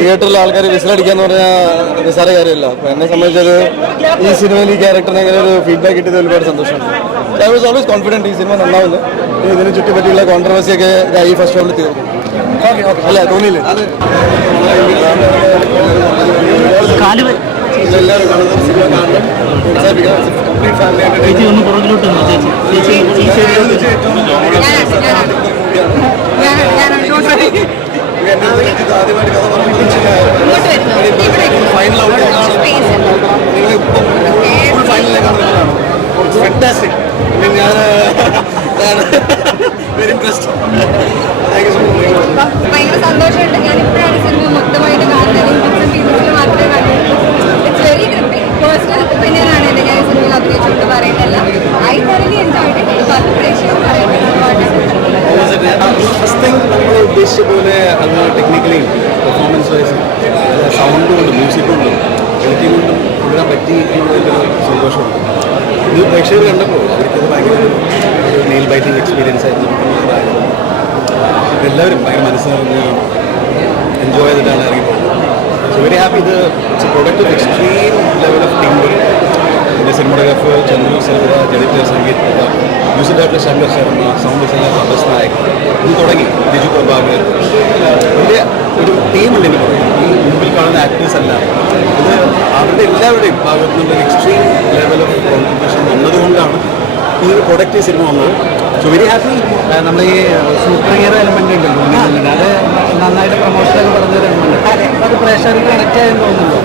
തിയേറ്ററിൽ ആൾക്കാർ വിസിലടിക്കാന്ന് പറഞ്ഞാൽ നിസ്സാര കാര്യമില്ല. അപ്പോൾ എന്നെ സംബന്ധിച്ചത് ഈ സിനിമയിൽ ഈ ക്യാരക്ടറിന് അങ്ങനെ ഒരു ഫീഡ്ബാക്ക് കിട്ടിയത് ഒരുപാട് സന്തോഷമുണ്ട്. ഐ വാസ് ഓൾവേസ് കോൺഫിഡൻറ്റ് ഈ സിനിമ നന്നാവുന്നു. ഇതിനെ ചുറ്റിപ്പറ്റിയുള്ള കോൺട്രവേഴ്സിയൊക്കെ ഈ ഫസ്റ്റ് ഹാഫിൽ തീർന്നു. അല്ല തോന്നിയില്ലേ? എല്ലാവരും കാണുന്ന സിനിമ കാണണം, പ്രോത്സാഹിപ്പിക്കണം. കംപ്ലീറ്റ് ഫാമിലി ആദ്യമായിട്ട് കഥ പറഞ്ഞു ഫൈനൽ ഔട്ട് നിങ്ങൾ ഫൈനലിലേക്കാണ്. ഫാന്റാസ്റ്റിക്. ഞാൻ വെരി ഇംപ്രസ്ഡ്. ഭയങ്കര സന്തോഷമുണ്ട്. ഞാൻ ഇപ്പോഴാണ് സിനിമ മൊത്തമായിട്ട് കാണുന്നത്. മാത്രമേ കണ്ടുള്ളൂ. ഇറ്റ്സ് വെരി പേഴ്സണൽ ഒപ്പീനിയനാണ് എൻ്റെ. ഞാൻ സിനിമയിൽ അഭിനയിച്ചുകൊണ്ട് പറയുന്നില്ല. I thoroughly enjoyed it. പല പ്രേക്ഷകരും നമ്മൾ ഉദ്ദേശിച്ച പോലെ അത് ടെക്നിക്കലിയും പെർഫോമൻസ് വൈസും സൗണ്ട് കൊണ്ടും മ്യൂസിക് കൊണ്ടും എഡിറ്റിംഗ് കൊണ്ടും തുടരാൻ പറ്റി എന്നുള്ളതിലൊരു സന്തോഷമുണ്ട്. ഇത് പ്രേക്ഷകർ കണ്ടപ്പോൾ അവർക്കത് ഭയങ്കര ഒരു നെയിൽ ബൈറ്റിംഗ് എക്സ്പീരിയൻസ് ആയിരുന്നു. എല്ലാവരും ഭയങ്കര മനസ്സിലാവുന്ന എൻജോയ് ചെയ്തിട്ടാണ് ഇറങ്ങിപ്പോകുന്നത്. So very happy. ഇത് it's a product of extreme level of team work. എൻ്റെ cinematographer Chandru Selva, editor Sangeeth, music director Shankar Sharma, sound designer Abas Nayak, ഇത് തുടങ്ങി ബിജു പ്രഭാകർ. വലിയ ഒരു ടീമുണ്ട് ഇതിന് പറയും. ഈ മുമ്പിൽ കാണുന്ന ആക്ടേഴ്സ് അല്ല, ഇത് അവരുടെ എല്ലാവരുടെയും ഭാഗത്തു നിന്നുള്ള എക്സ്ട്രീം ലെവൽ ഓഫ് കോൺട്രിബ്യൂഷൻ വന്നതുകൊണ്ടാണ് ഈ ഒരു പ്രൊഡക്റ്റ് സിനിമ വന്നത്. So very happy. നമ്മൾ ഈ സൂപ്പർ ഹീറോ എലമെന്റ് ഉണ്ടല്ലോ, അത് നന്നായിട്ട് പ്രൊമോഷനൊക്കെ പറഞ്ഞൊരു എലമെന്റ്, അത് പ്രേക്ഷകർക്ക് കണക്ട് ആയെന്ന് തോന്നുന്നുണ്ടോ?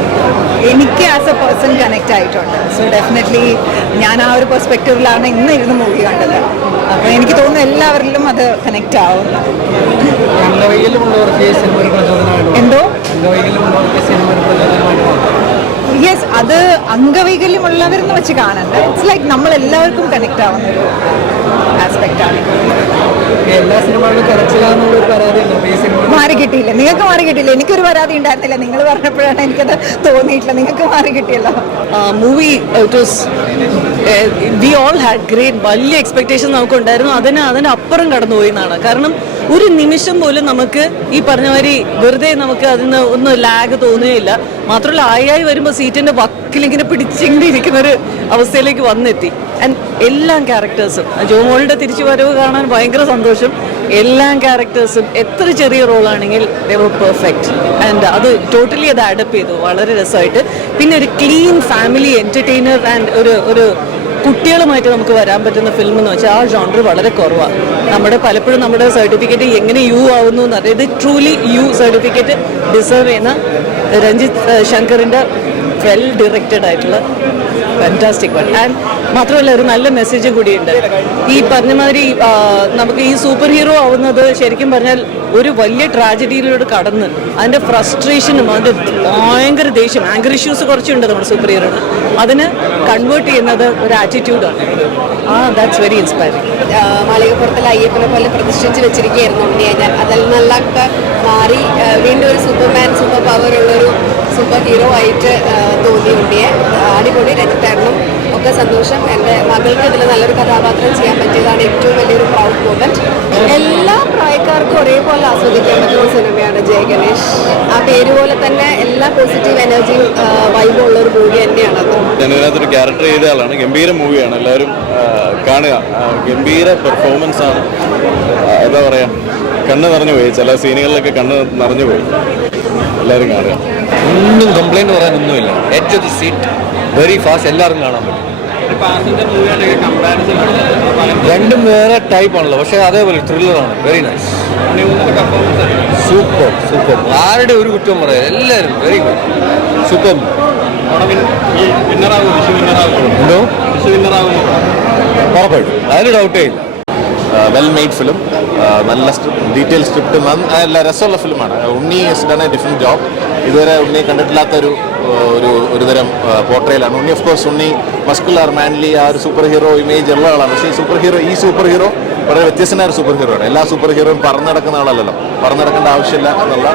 എനിക്ക് ആസ് എ പേഴ്സൺ കണക്ട് ആയിട്ടുണ്ട്. സോ ഡെഫിനറ്റ്ലി ഞാൻ ആ ഒരു പെർസ്പെക്റ്റീവിലാണ് ഇന്ന് ഇരുന്ന് മൂവി കണ്ടത്. അപ്പോൾ എനിക്ക് തോന്നുന്നു എല്ലാവരിലും അത് കണക്ട് ആവും. അംഗവൈകല്യമുള്ളവർക്ക് ഈ സിനിമ ഒരു പ്രചോദനമായിട്ട് എന്തോ അംഗവൈകല്യമുള്ളവർക്ക് സിനിമ ഒരു പ്രചോദനമായിട്ട് യെസ്, അത് അംഗവൈകല്യമുള്ളവരെന്ന് വെച്ച് കാണണ്ട. ഇറ്റ്സ് ലൈക്ക് നമ്മളെല്ലാവർക്കും കണക്ട് ആവുന്ന ഒരു ആസ്പെക്റ്റ് ആണ്. എല്ലാ സിനിമകളിലും കരച്ചിലാന്നുള്ളൊരു പരാതിയുണ്ട്. അപ്പോൾ ഈ സിനിമ മാറി കിട്ടിയില്ല. നിങ്ങൾക്ക് മാറി കിട്ടിയില്ല. എനിക്കൊരു പരാതി ഉണ്ടായിരുന്നില്ല. നിങ്ങൾ പറഞ്ഞപ്പോഴാണ് എനിക്കത് തോന്നിയിട്ടില്ല. നിങ്ങൾക്ക് മാറി കിട്ടിയല്ലോ. Movie it was we all had great വലിയ എക്സ്പെക്ടേഷൻ നമുക്കുണ്ടായിരുന്നു. അതിനപ്പുറം കടന്നുപോയി എന്നാണ്. കാരണം ഒരു നിമിഷം പോലും നമുക്ക് ഈ പറഞ്ഞ മാതിരി വെറുതെ നമുക്ക് അതിന് ഒന്നും ലാഗ് തോന്നുകയില്ല. മാത്രമല്ല ആയി വരുമ്പോൾ സീറ്റിൻ്റെ വക്കിലിങ്ങനെ പിടിച്ചിങ്ങനെ ഇരിക്കുന്നൊരു അവസ്ഥയിലേക്ക് വന്നെത്തി. ആൻഡ് എല്ലാ ക്യാരക്ടേഴ്സും, ജോമോളുടെ തിരിച്ചു വരവ് കാണാൻ ഭയങ്കര സന്തോഷം. എല്ലാ ക്യാരക്ടേഴ്സും എത്ര ചെറിയ റോളാണെങ്കിൽ ദേ വർ പെർഫെക്റ്റ്. ആൻഡ് അത് ടോട്ടലി അത് അഡപ്റ്റ് ചെയ്തു വളരെ രസമായിട്ട്. പിന്നെ ഒരു ക്ലീൻ ഫാമിലി എൻ്റർടൈനർ ആൻഡ് ഒരു കുട്ടികളുമായിട്ട് നമുക്ക് വരാൻ പറ്റുന്ന ഫിലിം എന്ന് വെച്ചാൽ ആ ജോണർ വളരെ കുറവാണ്. പലപ്പോഴും നമ്മുടെ സർട്ടിഫിക്കറ്റ് എങ്ങനെ യു ആവുന്നു എന്ന് അറിയാം. ഇത് ട്രൂലി യു സർട്ടിഫിക്കറ്റ് ഡിസേർവ് ചെയ്യുന്ന രഞ്ജിത്ത് ശങ്കറിൻ്റെ വെൽ ഡയറക്റ്റഡ് ആയിട്ടുള്ള ഫാന്റാസ്റ്റിക് വൺ. ആൻഡ് മാത്രമല്ല ഒരു നല്ല മെസ്സേജ് കൂടിയുണ്ട്. ഈ പറഞ്ഞ മാതിരി നമുക്ക് ഈ സൂപ്പർ ഹീറോ ആവുന്നത് ശരിക്കും പറഞ്ഞാൽ ഒരു വലിയ ട്രാജഡിയിലൂടെ കടന്ന് അതിൻ്റെ ഫ്രസ്ട്രേഷനും അതിൻ്റെ ഭയങ്കര ദേഷ്യം, ആങ്കർ ഇഷ്യൂസ് കുറച്ചുണ്ട് നമ്മുടെ സൂപ്പർ ഹീറോന്, അതിന് കൺവേർട്ട് ചെയ്യുന്നത് ഒരു ആറ്റിറ്റ്യൂഡാണ്. That's very inspiring. മാളികപ്പുറത്തിൽ അയ്യപ്പനെ പോലെ പ്രതിഷ്ഠിച്ച് വെച്ചിരിക്കുകയായിരുന്നു ഉണ്ണിയെ ഞാൻ. അതിൽ നിന്നൊക്കെ മാറി വീണ്ടും ഒരു സൂപ്പർ പവർ ഉള്ളൊരു സൂപ്പർ ഹീറോ ആയിട്ട് തോന്നി ഉണ്ണിയെ. അടിപൊളി. രഞ്ജിത്തേട്ടനും ഒക്കെ സന്തോഷം. എൻ്റെ മകൾക്ക് ഇതിൽ നല്ലൊരു കഥാപാത്രം ചെയ്യാൻ പറ്റിയതാണ് ഏറ്റവും വലിയൊരു പ്രൗഡ് മൂമെൻറ്റ്. എല്ലാ പ്രായക്കാർക്കും ഒരേപോലെ ആസ്വദിക്കാൻ പറ്റുന്ന സിനിമയാണ് ജയ ഗണേഷ്. ആ പേര് പോലെ തന്നെ എല്ലാ പോസിറ്റീവ് എനർജിയും വൈബും ഉള്ള ഒരു മൂവി തന്നെയാണത്. ഞാനതിനകത്തൊരു ക്യാരക്ടർ ചെയ്ത ആളാണ്. ഗംഭീര മൂവിയാണ്, എല്ലാവരും കാണുക. ഗംഭീര പെർഫോമൻസ് ആണ്. എന്താ പറയുക, കണ്ണ് നിറഞ്ഞു പോയി. ചില സീനുകളിലൊക്കെ കണ്ണ് നിറഞ്ഞു പോയി. എല്ലാവരും കാണുക. ഒന്നും കംപ്ലൈൻറ്റ് പറയാനൊന്നുമില്ല. ഏറ്റവും സീറ്റ് വെരി ഫാസ്റ്റ്, എല്ലാവർക്കും കാണാൻ പറ്റും. രണ്ടും വേറെ ടൈപ്പ് ആണല്ലോ, പക്ഷേ അതേപോലെ ത്രില്ലറാണ്. Very nice, super. ആരുടെ ഒരു കുറ്റം പറയാം, എല്ലാവരും വെരി ഗുഡ്, സൂപ്പർ. എന്തോ ഉറപ്പായിട്ടും അതിന് ഡൗട്ടേ ഇല്ല. വെൽ മെയ്ഡ് ഫിലിം, നല്ല ഡീറ്റെയിൽ സ്ക്രിപ്റ്റ്, നല്ല രസമുള്ള ഫിലിമാണ്. Unni has done a different job. ഇതുവരെ ഉണ്ണിയെ കണ്ടിട്ടില്ലാത്തൊരു ഒരുതരം പോർട്രയലാണ്. Unni of course Unni muscular manly ആ ഒരു സൂപ്പർ ഹീറോ ഇമേജ് ഉള്ള ആളാണ്. പക്ഷേ ഈ സൂപ്പർ ഹീറോ വളരെ വ്യത്യസ്തനായ ഒരു സൂപ്പർ ഹീറോ ആണ്. എല്ലാ സൂപ്പർ ഹീറോയും പറന്ന് നടക്കുന്ന ആളല്ലല്ലോ, പറന്ന് നടക്കേണ്ട ആവശ്യമില്ല എന്നുള്ള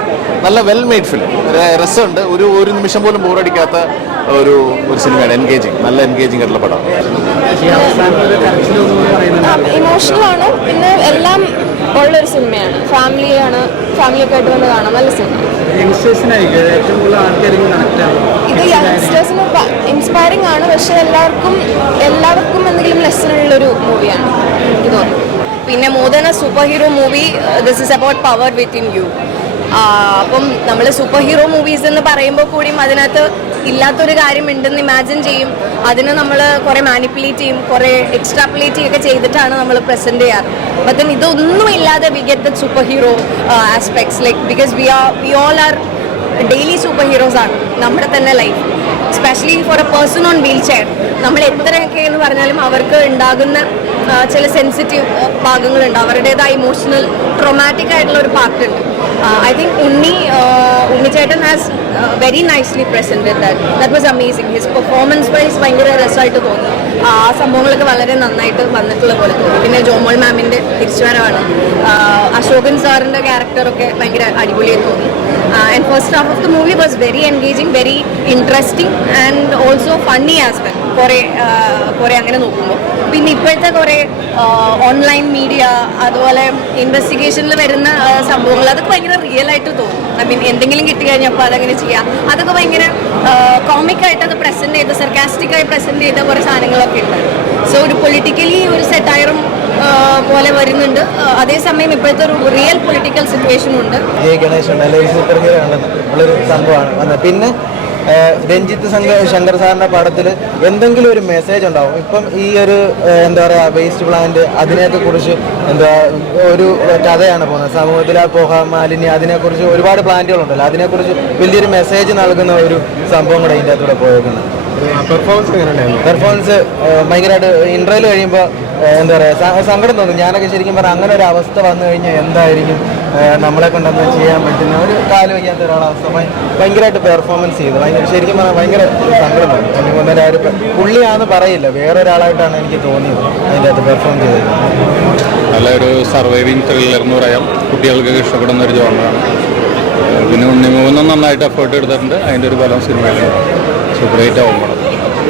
നല്ല വെൽ മെയ്ഡ് ഫിലിം. രസമുണ്ട്. ഒരു നിമിഷം പോലും ബോറടിക്കാത്ത ഒരു സിനിമയാണ്. നല്ല എൻഗേജിങ് ആയിട്ടുള്ള പടം. ഇമോഷണലാണ്, പിന്നെ എല്ലാം ഉള്ളൊരു സിനിമയാണ്. ഫാമിലിയൊക്കെ ആയിട്ട് വന്ന് കാണാം. നല്ല സിനിമ. യങ്സ്റ്റേഴ്സിനായിരിക്കും ഏറ്റവും കൂടുതൽ ആൾക്കാർക്ക് കണക്ട് ആവും. ഇത് യങ്സ്റ്റേഴ്സിന് ഇൻസ്പയറിംഗ് ആണ്, പക്ഷെ എല്ലാവർക്കും എന്തെങ്കിലും ലെസൺ ഉള്ളൊരു മൂവിയാണ് എനിക്ക് തോന്നുന്നു. പിന്നെ more than A super hero movie, this is about power within you. അപ്പം നമ്മൾ സൂപ്പർ ഹീറോ മൂവീസ് എന്ന് പറയുമ്പോൾ കൂടിയും അതിനകത്ത് ഇല്ലാത്തൊരു കാര്യം ഉണ്ടെന്ന് ഇമാജിൻ ചെയ്യും, അതിനെ നമ്മൾ കുറേ മാനിപ്പുലേറ്റ് ചെയ്യും, കുറേ എക്സ്ട്രാപ്പുലേറ്റ് ചെയ്യുകയൊക്കെ ചെയ്തിട്ടാണ് നമ്മൾ പ്രസൻറ്റ് ചെയ്യാറ്. ബട്ട് ദെൻ ഇതൊന്നും ഇല്ലാതെ we get the super hero aspects like because we all are daily super heroes ആണ് നമ്മുടെ തന്നെ life. Especially for A person on wheel chair നമ്മൾ എത്രയൊക്കെ എന്ന് പറഞ്ഞാലും അവർക്ക് ഉണ്ടാകുന്ന ചില സെൻസിറ്റീവ് ഭാഗങ്ങളുണ്ട്, അവരുടേതായ ഇമോഷണൽ ട്രോമാറ്റിക് ആയിട്ടുള്ള ഒരു പാർട്ടുണ്ട്. ഐ തിങ്ക് ഉണ്ണിച്ചേട്ടൻ has very nicely presented that was amazing. His performance wise ഭയങ്കര രസമായിട്ട് തോന്നി. ആ സംഭവങ്ങളൊക്കെ വളരെ നന്നായിട്ട് വന്നിട്ടുള്ള പോലെ തോന്നി. പിന്നെ ജോമോൾ മാമിൻ്റെ തിരിച്ചുവരവാണ്. അശോകൻ സാറിൻ്റെ ക്യാരക്ടറൊക്കെ ഭയങ്കര അടിപൊളിയായി തോന്നി. And first half of the movie was very engaging, very interesting and also funny as well കുറേ അങ്ങനെ നോക്കുമ്പോൾ. പിന്നെ ഇപ്പോഴത്തെ കുറേ ഓൺലൈൻ മീഡിയ അതുപോലെ ഇൻവെസ്റ്റിഗേഷനിൽ വരുന്ന സംഭവങ്ങൾ അതൊക്കെ ഭയങ്കര റിയൽ ആയിട്ട് തോന്നും. ഐ മീൻ എന്തെങ്കിലും കിട്ടിക്കഴിഞ്ഞപ്പോൾ അതങ്ങനെ ചെയ്യാം, അതൊക്കെ ഭയങ്കര കോമിക്കായിട്ട് അത് പ്രസൻറ്റ് ചെയ്ത് സർക്കാസ്റ്റിക്കായി പ്രസൻറ്റ് ചെയ്ത കുറേ സാധനങ്ങളൊക്കെ ഉണ്ട്. സോ ഒരു പൊളിറ്റിക്കലി ഒരു സെറ്റയറും പോലെ വരുന്നുണ്ട്, അതേസമയം ഇപ്പോഴത്തെ ഒരു റിയൽ പൊളിറ്റിക്കൽ സിറ്റുവേഷനും ഉണ്ട്. ഗണേശ് ഉണ്ട്, അല്ലെങ്കിൽ സൂപ്പർ ഹീറോ ഉള്ളൊരു സംഭവമാണ് വന്നത്. പിന്നെ രഞ്ജിത്ത് ശങ്കർ സാറിൻ്റെ പടത്തിൽ എന്തെങ്കിലും ഒരു മെസ്സേജ് ഉണ്ടാവും. ഇപ്പം ഈ ഒരു എന്താ പറയുക വേസ്റ്റ് പ്ലാന്റ് അതിനെയൊക്കെ കുറിച്ച് എന്താ ഒരു കഥയാണ് പോകുന്നത്. സമൂഹത്തിൽ ആ പുക മാലിന്യം അതിനെക്കുറിച്ച് ഒരുപാട് പ്ലാന്റുകളുണ്ടല്ലോ, അതിനെക്കുറിച്ച് വലിയൊരു മെസ്സേജ് നൽകുന്ന ഒരു സംഭവം കൂടെ ഇതിൻ്റെ അകത്തൂടെ പോയേക്കുന്നത്. പെർഫോമൻസ് ഭയങ്കരമായിട്ട് ഇൻ്റർവ്യൂ കഴിയുമ്പോൾ എന്താ പറയുക സങ്കടം തോന്നും. ഞാനൊക്കെ ശരിക്കും പറഞ്ഞാൽ അങ്ങനെ ഒരു അവസ്ഥ വന്നു കഴിഞ്ഞാൽ എന്തായിരിക്കും നമ്മളെ കൊണ്ടൊന്ന് ചെയ്യാൻ പറ്റുന്ന ഒരു കാല് വയ്യാത്ത ഒരാളവസ്ഥ ഭയങ്കരമായിട്ട് പെർഫോമൻസ് ചെയ്തു. ശരിക്കും പറഞ്ഞാൽ ഭയങ്കര സങ്കടം തോന്നി. എനിക്ക് ഒന്നര ഒരു പുള്ളിയാണെന്ന് പറയില്ല, വേറൊരാളായിട്ടാണ് എനിക്ക് തോന്നിയത് അതിൻ്റെ അകത്ത് പെർഫോം ചെയ്തത്. നല്ലൊരു സർവൈവിങ് ത്രില്ലർ എന്ന് പറയാം, കുട്ടികൾക്കൊക്കെ ഇഷ്ടപ്പെടുന്ന ഒരു ജോണറാണ്. പിന്നെ ഉണ്ണിമൂന്നും നന്നായിട്ട് എഫേർട്ട് എടുത്തിട്ടുണ്ട്, അതിൻ്റെ ഒരു ബലം സിനിമയിലുണ്ട്. സൂപ്പർ ഹിറ്റ് ആവുമ്പോൾ